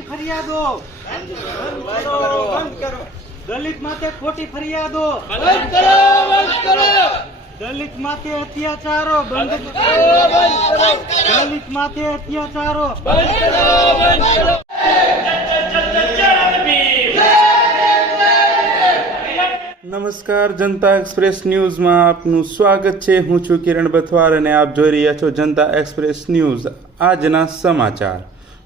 ફરિયાદો. દલિત માથે ખોટી ફરિયાદો. દલિત માથે અત્યાચારો. બંધ દલિત માથે અત્યાચારો. નમસ્કાર જનતા એક્સપ્રેસ ન્યૂઝમાં આપનું સ્વાગત છે. હું છું કિરણ બથવાર અને આપ જોઈ રહ્યા છો જનતા એક્સપ્રેસ ન્યૂઝ. આજના સમાચાર.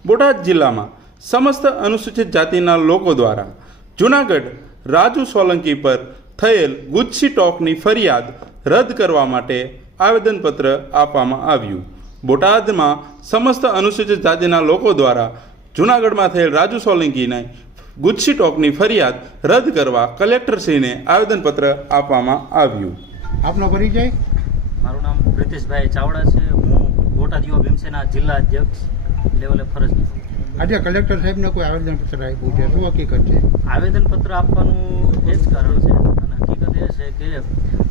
બોટાદ જિલ્લામાં સમસ્ત અનુસૂચિત જાતિના લોકો દ્વારા જૂનાગઢ રાજુ સોલંકી પર થયેલ ગુચ્છી ટોકની ફરિયાદ રદ કરવા માટે આવેદનપત્ર આપવામાં આવ્યું. બોટાદમાં સમસ્ત અનુસૂચિત જાતિના લોકો દ્વારા જૂનાગઢમાં થયેલ રાજુ સોલંકીને ગુચ્છી ટોકની ફરિયાદ રદ કરવા કલેક્ટરશ્રીને આવેદનપત્ર આપવામાં આવ્યું. આપનો પરિચય? મારું નામ પ્રિતેશભાઈ ચાવડા છે. હું બોટાદ યુવા ભીમસેના જિલ્લા અધ્યક્ષ લેવલે ફરજ. આજે કલેક્ટર સાહેબને કોઈ આવેદનપત્ર આપ્યું છે? શું હકીકત છે? આવેદનપત્ર આપવાનું એ જ કારણ છે. અને હકીકત એ છે કે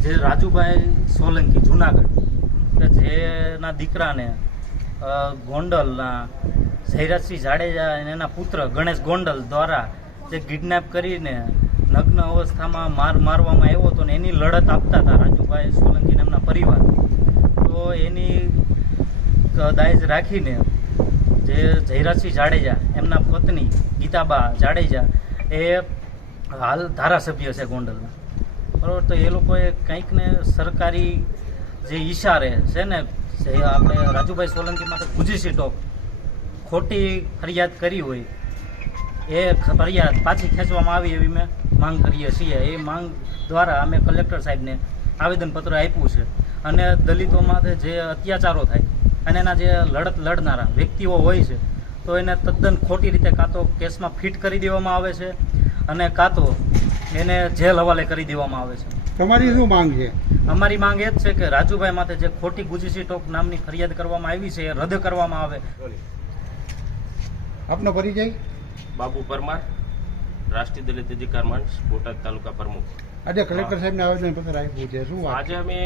જે રાજુભાઈ સોલંકી જુનાગઢ, કે જેના દીકરાને ગોંડલના જયરાજસિંહ જાડેજા અને એના પુત્ર ગણેશ ગોંડલ દ્વારા જે કિડનેપ કરીને નગ્ન અવસ્થામાં માર મારવામાં આવ્યો હતો ને એની લડત આપતા હતા રાજુભાઈ સોલંકી નામના પરિવાર. તો એની દાયજ રાખીને જે જયરાજસિંહ જાડેજા, એમના પત્ની ગીતાબા જાડેજા, એ હાલ ધારાસભ્ય છે ગોંડલના. બરાબર, તો એ લોકોએ કંઈક ને સરકારી જે ઈશારે છે ને, જે આપણે રાજુભાઈ સોલંકી માટે ગુજી સીટો ખોટી ફરિયાદ કરી હોય, એ ફરિયાદ પાછી ખેંચવામાં આવી એવી મેં માંગ કરીએ છીએ. એ માંગ દ્વારા અમે કલેક્ટર સાહેબને આવેદનપત્ર આપ્યું છે. અને દલિતો માટે જે અત્યાચારો થાય અને એના જે લડત લડનારા વ્યક્તિઓ હોય છે તો એને તદ્દન ખોટી રીતે કાં તો કેસમાં ફિટ કરી દેવામાં આવે છે અને કાં તો એને જેલ હવાલે કરી દેવામાં આવે છે. તમારી શું માંગ છે? અમારી માંગ એ જ છે કે રાજુભાઈ માટે જે ખોટી ગુજીસી ટોક નામની ફરિયાદ કરવામાં આવી છે એ રદ કરવામાં આવે. આપનો પરિચય? બાબુ પરમાર રાષ્ટ્રીય દલિત અધિકાર મંચ બોટાદ તાલુકા પ્રમુખ. આજે કલેક્ટર સાહેબને આવેદનપત્ર આપ્યું છે. શું આજે અમે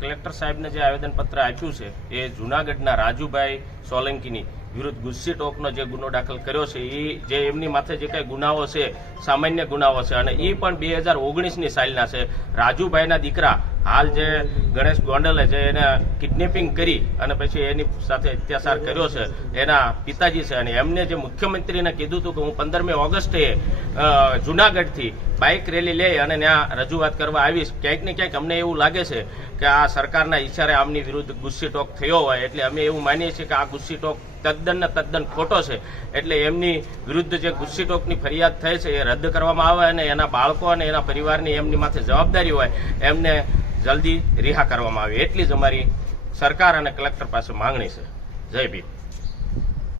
કલેક્ટર સાહેબને જે આવેદનપત્ર આપ્યું છે, એ જુનાગઢના રાજુભાઈ સોલંકીની વિરુદ્ધ ગુસ્સી ટોકનો જે ગુનો દાખલ કર્યો છે, એ જે એમની માથે જે કઈ ગુનાઓ છે, સામાન્ય ગુનાઓ છે, અને એ પણ બે હજાર ઓગણીસની સાલના છે. રાજુભાઈના દીકરા હાલ જે ગણેશ ગોંડલે જે એને કિડનેપિંગ કરી અને પછી એની સાથે અત્યાચાર કર્યો છે, એના પિતાજી છે, અને એમને જે મુખ્યમંત્રીને કીધું હતું કે હું પંદરમી ઓગસ્ટે જુનાગઢથી બાઇક રેલી લઈ અને ત્યાં રજૂઆત કરવા આવીશ. ક્યાંક ને ક્યાંક અમને એવું લાગે છે કે આ સરકારના ઈશારે આમની વિરુદ્ધ ગુસ્સી ટોક થયો હોય, એટલે અમે એવું માનીએ છીએ કે આ ગુસ્સી ટોક તદ્દન તદ્દન ખોટો છે. એટલે એમની વિરુદ્ધ જે ગુસ્સી ટોકની ફરિયાદ થઈ છે, એ રદ કરવામાં આવે અને એના બાળકો અને એના પરિવારની એમની માથે જવાબદારી હોય, એમને જલ્દી રિહા કરવામાં આવે. એટલી જ અમારી સરકાર અને કલેક્ટર પાસે માંગણી છે. જય ભીમ.